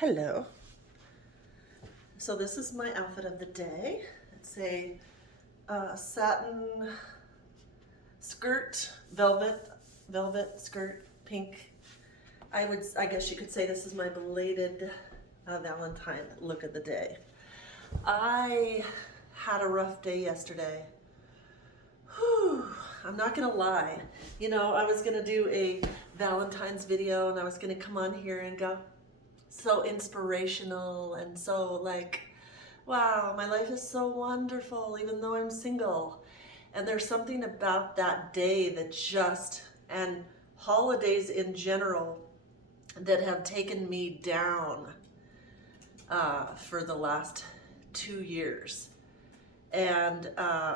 Hello. So this is my outfit of the day. It's a satin skirt, velvet skirt, pink. I guess you could say this is my belated Valentine look of the day. I had a rough day yesterday. Whew, I'm not gonna lie. I was gonna do a Valentine's video and I was gonna come on here and go, so inspirational and so like, wow, my life is so wonderful even though I'm single. And there's something about that day that and holidays in general, that have taken me down for the last 2 years. And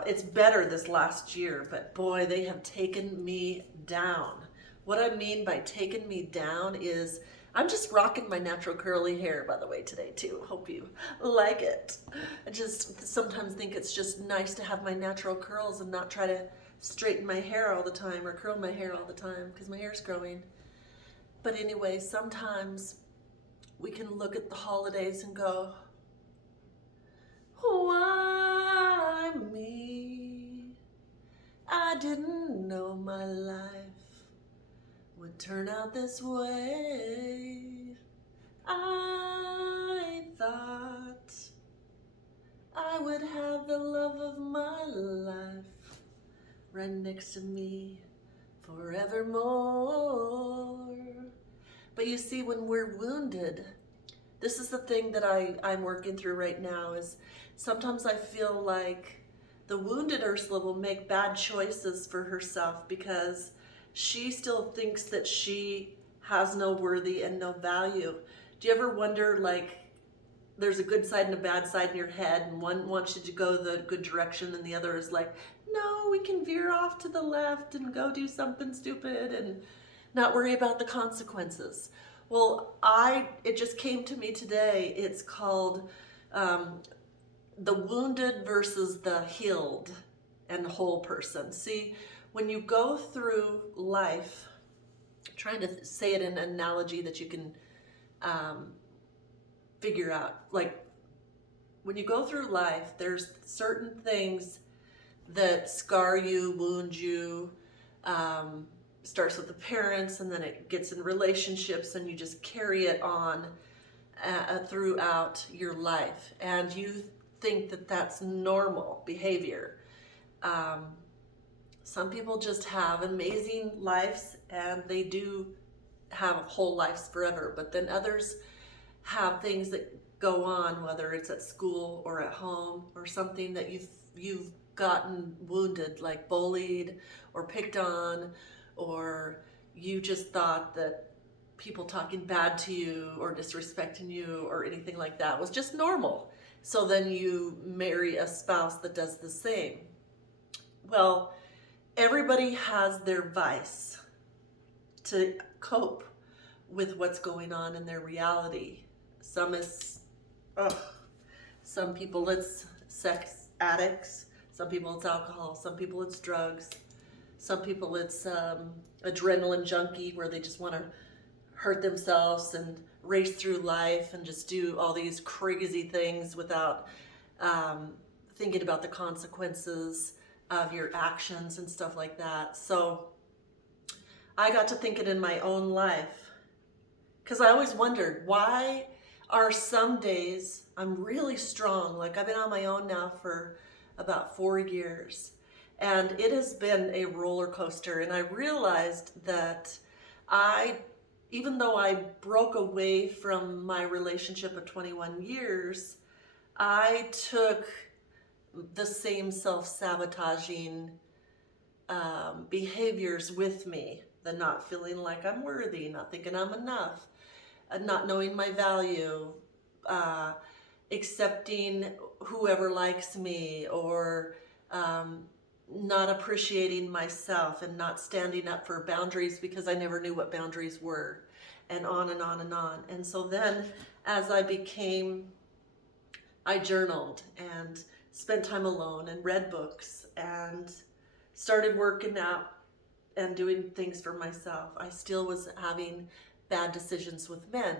it's better this last year, but boy, they have taken me down. What I mean by taken me down is I'm just rocking my natural curly hair, by the way, today too. Hope you like it. I just sometimes think it's just nice to have my natural curls and not try to straighten my hair all the time or curl my hair all the time because my hair's growing. But anyway, sometimes we can look at the holidays and go, why me? I didn't know my life would turn out this way. I thought I would have the love of my life right next to me forevermore. But you see, when we're wounded, this is the thing that I'm working through right now, is sometimes I feel like the wounded Ursula will make bad choices for herself because she still thinks that she has no worthy and no value. Do you ever wonder, like, there's a good side and a bad side in your head, and one wants you to go the good direction and the other is like, no, we can veer off to the left and go do something stupid and not worry about the consequences. Well, it just came to me today. It's called the wounded versus the healed and whole person. See, when you go through life, I'm trying to say it in an analogy that you can figure out. Like, when you go through life, there's certain things that scar you, wound you. Starts with the parents, and then it gets in relationships, and you just carry it on throughout your life. And you think that that's normal behavior. Some people just have amazing lives and they do have whole lives forever, but then others have things that go on, whether it's at school or at home or something that you've gotten wounded, like bullied or picked on, or you just thought that people talking bad to you or disrespecting you or anything like that was just normal. So then you marry a spouse that does the same. Well, everybody has their vice to cope with what's going on in their reality. Some people it's sex addicts, some people it's alcohol, some people it's drugs, some people it's adrenaline junkie where they just want to hurt themselves and race through life and just do all these crazy things without thinking about the consequences of your actions and stuff like that. So I got to thinking in my own life, because I always wondered, why are some days I'm really strong? Like, I've been on my own now for about 4 years, and it has been a roller coaster. And I realized that even though I broke away from my relationship of 21 years, I took the same self-sabotaging behaviors with me. The not feeling like I'm worthy, not thinking I'm enough, not knowing my value, accepting whoever likes me, or not appreciating myself and not standing up for boundaries because I never knew what boundaries were, and on and on and on. And so then as I journaled and spent time alone and read books and started working out and doing things for myself. I still was having bad decisions with men.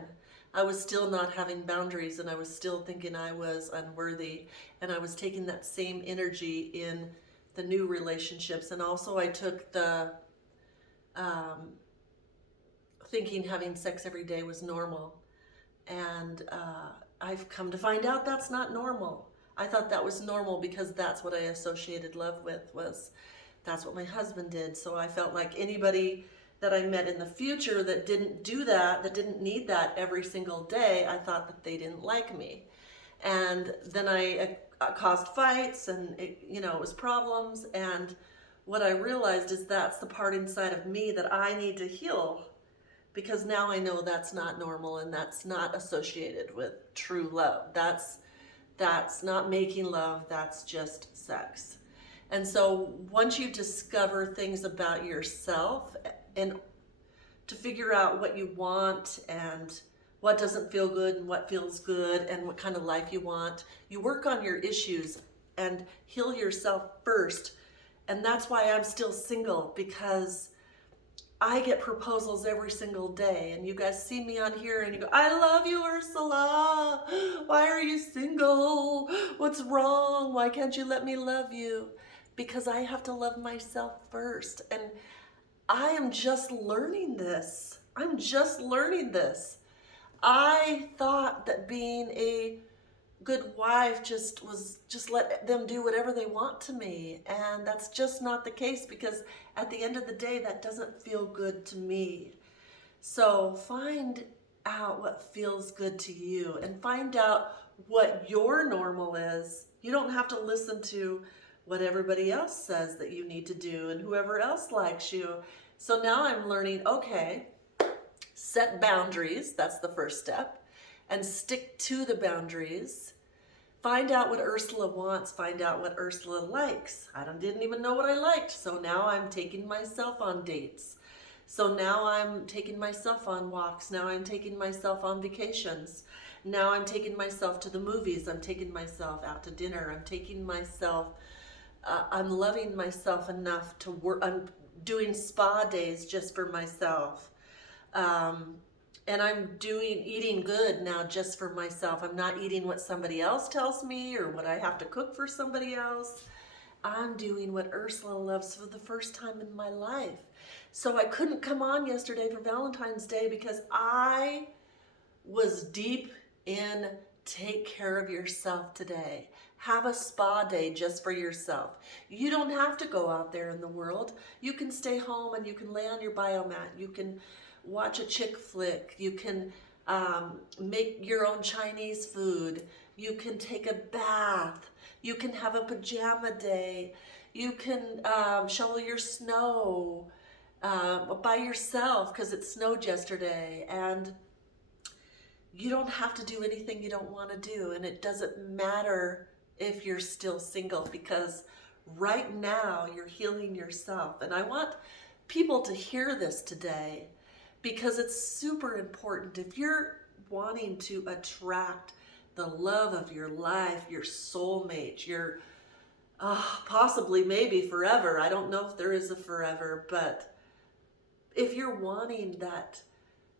I was still not having boundaries, and I was still thinking I was unworthy, and I was taking that same energy in the new relationships. And also I took the um, thinking having sex every day was normal. And I've come to find out that's not normal. I thought that was normal because that's what I associated love with, was that's what my husband did. So I felt like anybody that I met in the future that didn't do that, that didn't need that every single day, I thought that they didn't like me. And then I caused fights, and it was problems. And what I realized is that's the part inside of me that I need to heal, because now I know that's not normal, and that's not associated with true love. That's not making love, that's just sex. And so once you discover things about yourself, and to figure out what you want and what doesn't feel good and what feels good and what kind of life you want, you work on your issues and heal yourself first. And that's why I'm still single, because I get proposals every single day, and you guys see me on here and you go, I love you, Ursula. Why are you single? What's wrong? Why can't you let me love you? Because I have to love myself first. And I am just learning this. I'm just learning this. I thought that being a good wife just let them do whatever they want to me, and that's just not the case, because at the end of the day that doesn't feel good to me. So find out what feels good to you, and find out what your normal is. You don't have to listen to what everybody else says that you need to do and whoever else likes you. So now I'm learning, okay, set boundaries, that's the first step, and stick to the boundaries. Find out what Ursula wants, find out what Ursula likes. I didn't even know what I liked, so now I'm taking myself on dates. So now I'm taking myself on walks, now I'm taking myself on vacations. Now I'm taking myself to the movies, I'm taking myself out to dinner, I'm loving myself enough to work, I'm doing spa days just for myself. And I'm eating good now just for myself. I'm not eating what somebody else tells me or what I have to cook for somebody else. I'm doing what Ursula loves for the first time in my life. So I couldn't come on yesterday for Valentine's Day because I was deep in take care of yourself today. Have a spa day just for yourself. You don't have to go out there in the world. You can stay home and you can lay on your biomat. You can watch a chick flick. You can make your own Chinese food. You can take a bath. You can have a pajama day. You can shovel your snow by yourself because it snowed yesterday. And you don't have to do anything you don't want to do. And it doesn't matter if you're still single, because right now you're healing yourself. And I want people to hear this today, because it's super important. If you're wanting to attract the love of your life, your soulmate, your possibly maybe forever. I don't know if there is a forever, but if you're wanting that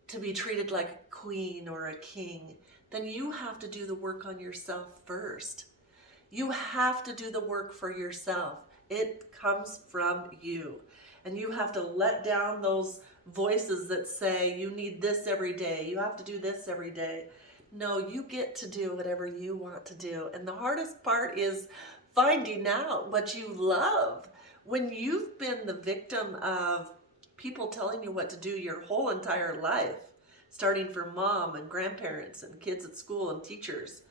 to be treated like a queen or a king, then you have to do the work on yourself first. You have to do the work for yourself. It comes from you. And you have to let down those voices that say you need this every day, you have to do this every day. No, you get to do whatever you want to do. And the hardest part is finding out what you love. When you've been the victim of people telling you what to do your whole entire life, starting from mom and grandparents and kids at school and teachers,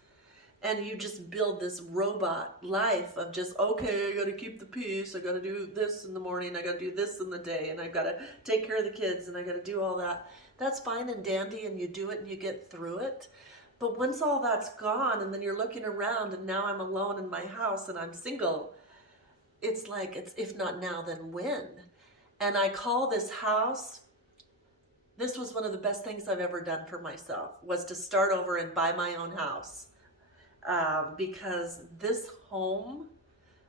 and you just build this robot life of just, okay, I gotta keep the peace, I gotta do this in the morning, I gotta do this in the day, and I gotta take care of the kids, and I gotta do all that. That's fine and dandy, and you do it and you get through it. But once all that's gone, and then you're looking around, and now I'm alone in my house and I'm single, it's like, it's if not now, then when? And I call this house, this was one of the best things I've ever done for myself, was to start over and buy my own house. Because this home,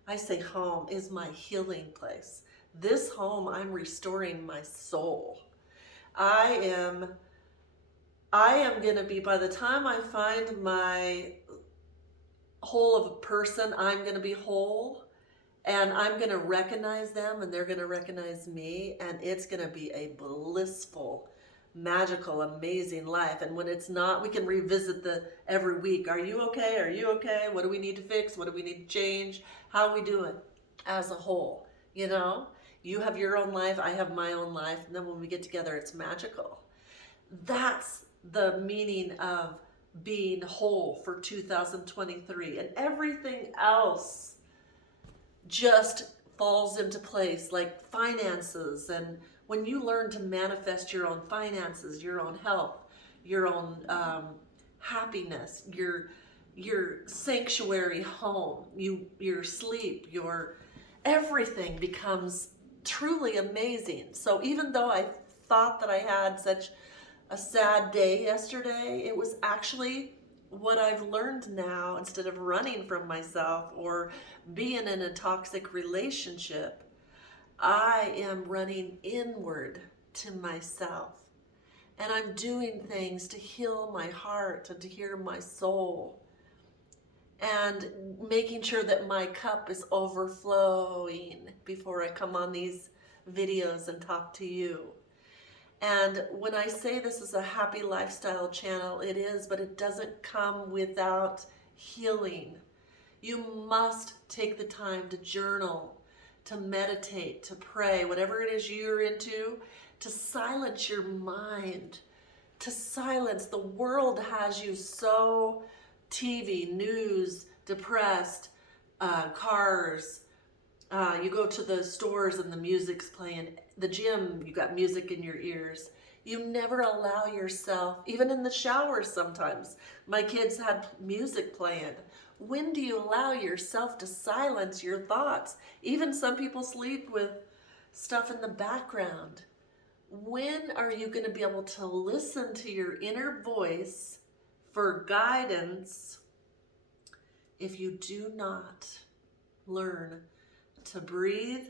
I say home, is my healing place. This home, I'm restoring my soul. I I am going to be, by the time I find my whole of a person, I'm going to be whole, and I'm going to recognize them and they're going to recognize me, and it's going to be a blissful, magical, amazing life. And when it's not, we can revisit the every week. Are you okay? Are you okay? What do we need to fix? What do we need to change? How are we doing as a whole? You know, you have your own life, I have my own life, and then when we get together, it's magical. That's the meaning of being whole for 2023, and everything else just falls into place, like finances. And when you learn to manifest your own finances, your own health, your own happiness, your sanctuary home, your sleep, your everything becomes truly amazing. So even though I thought that I had such a sad day yesterday, it was actually what I've learned now. Instead of running from myself or being in a toxic relationship, I am running inward to myself. And I'm doing things to heal my heart and to heal my soul. And making sure that my cup is overflowing before I come on these videos and talk to you. And when I say this is a happy lifestyle channel, it is, but it doesn't come without healing. You must take the time to journal, to meditate, to pray, whatever it is you're into, to silence your mind, to silence. The world has you so TV, news, depressed, cars. You go to the stores and the music's playing. The gym, you got music in your ears. You never allow yourself, even in the shower sometimes. My kids had music playing. When do you allow yourself to silence your thoughts? Even some people sleep with stuff in the background. When are you going to be able to listen to your inner voice for guidance if you do not learn to breathe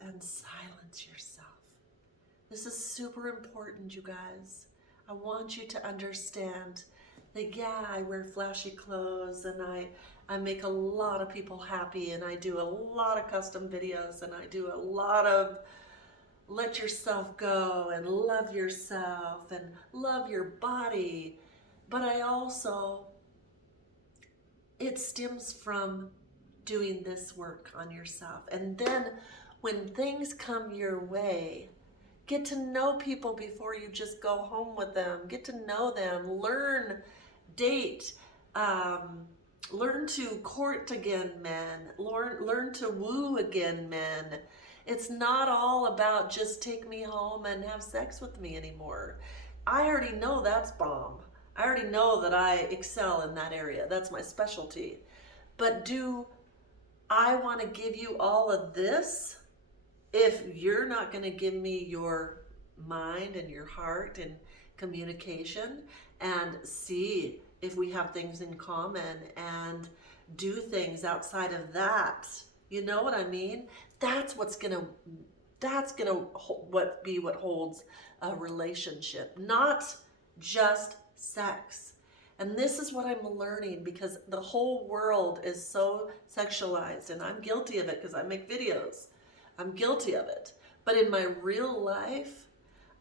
and silence yourself? This is super important, you guys. I want you to understand that, yeah, I wear flashy clothes and I make a lot of people happy, and I do a lot of custom videos, and I do a lot of let yourself go and love yourself and love your body. But I also, it stems from doing this work on yourself. And then when things come your way, get to know people before you just go home with them. Get to know them, learn, date, learn to court again men, learn to woo again men. It's not all about just take me home and have sex with me anymore. I already know that's bomb. I already know that I excel in that area. That's my specialty. But do I want to give you all of this if you're not going to give me your mind and your heart and communication and see if we have things in common and do things outside of that? You know what I mean? That's gonna be what holds a relationship, not just sex. And this is what I'm learning, because the whole world is so sexualized, and I'm guilty of it because I make videos. I'm guilty of it. But in my real life,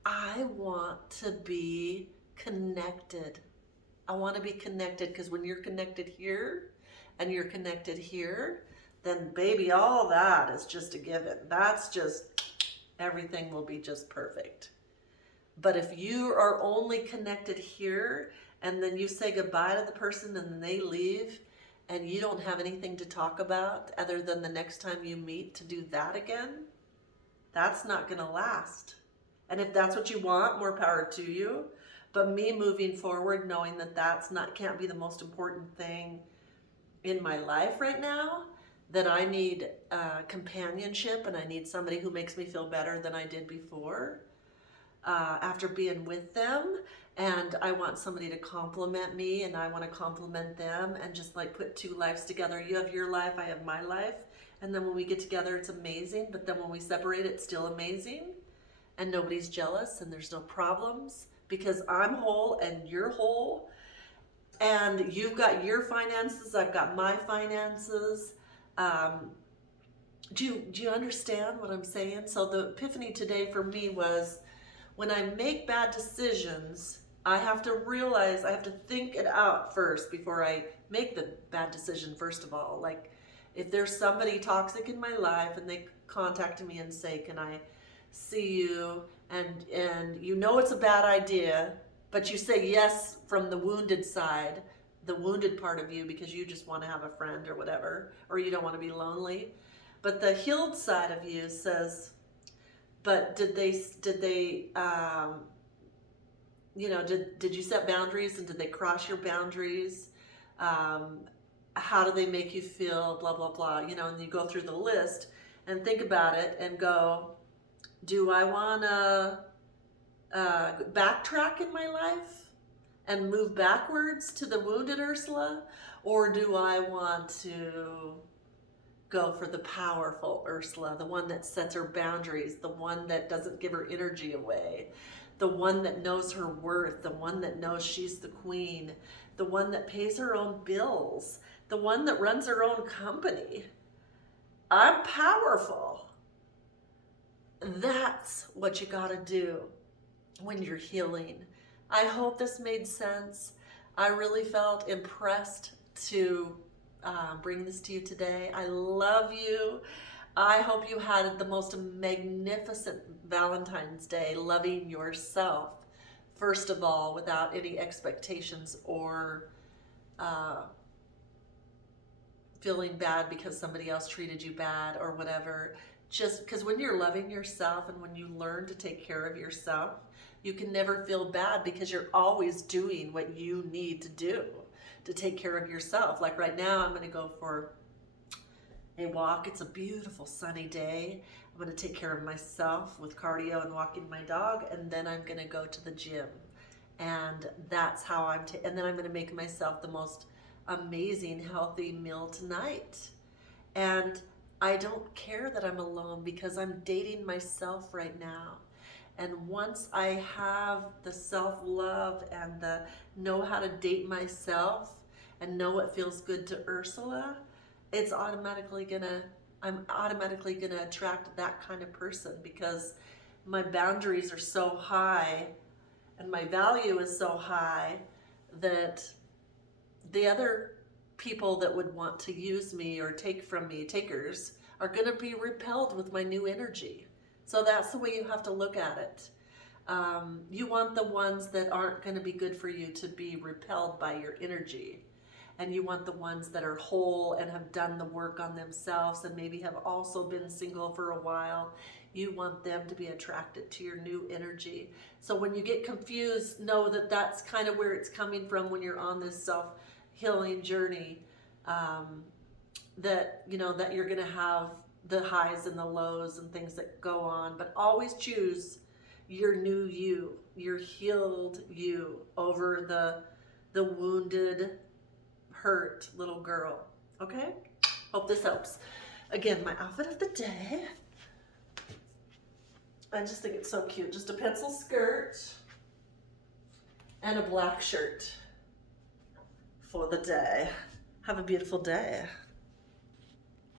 I want to be connected. I want to be connected, because when you're connected here and you're connected here, then baby, all that is just a given. That's just, everything will be just perfect. But if you are only connected here and then you say goodbye to the person and then they leave and you don't have anything to talk about other than the next time you meet to do that again, that's not going to last. And if that's what you want, more power to you. But me moving forward, knowing that can't be the most important thing in my life right now, that I need companionship, and I need somebody who makes me feel better than I did before after being with them. And I want somebody to compliment me, and I want to compliment them, and just like put two lives together. You have your life, I have my life, And then when we get together, it's amazing. But then when we separate, it's still amazing. And nobody's jealous and there's no problems because I'm whole and you're whole. And you've got your finances, I've got my finances. Do you understand what I'm saying? So the epiphany today for me was when I make bad decisions, I have to realize, I have to think it out first before I make the bad decision, first of all. Like if there's somebody toxic in my life and they contact me and say, can I see you? And you know it's a bad idea, but you say yes from the wounded side, the wounded part of you, because you just want to have a friend or whatever, or you don't want to be lonely. But the healed side of you says, but did you set boundaries, and did they cross your boundaries? How do they make you feel? Blah, blah, blah. And you go through the list and think about it and go, do I want to backtrack in my life and move backwards to the wounded Ursula? Or do I want to go for the powerful Ursula, the one that sets her boundaries, the one that doesn't give her energy away, the one that knows her worth, the one that knows she's the queen, the one that pays her own bills, the one that runs her own company? I'm powerful. That's what you gotta do when you're healing. I hope this made sense. I really felt impressed to bring this to you today. I love you. I hope you had the most magnificent Valentine's Day, loving yourself, first of all, without any expectations or feeling bad because somebody else treated you bad or whatever. Just because when you're loving yourself and when you learn to take care of yourself, you can never feel bad because you're always doing what you need to do to take care of yourself. Like right now, I'm going to go for a walk. It's a beautiful sunny day. I'm going to take care of myself with cardio and walking my dog, and then I'm going to go to the gym. And that's how and then I'm going to make myself the most amazing healthy meal tonight. And I don't care that I'm alone because I'm dating myself right now. And once I have the self-love and the know how to date myself and know what feels good to Ursula, I'm automatically gonna attract that kind of person because my boundaries are so high and my value is so high that the other people that would want to use me or take from me, takers, are going to be repelled with my new energy. So that's the way you have to look at it. You want the ones that aren't going to be good for you to be repelled by your energy. And you want the ones that are whole and have done the work on themselves and maybe have also been single for a while. You want them to be attracted to your new energy. So when you get confused, know that that's kind of where it's coming from when you're on this self-healing journey. That you're going to have the highs and the lows and things that go on, but always choose your new you, your healed you over the wounded, hurt little girl. Okay? Hope this helps. Again, my outfit of the day. I just think it's so cute. Just a pencil skirt and a black shirt for the day. Have a beautiful day.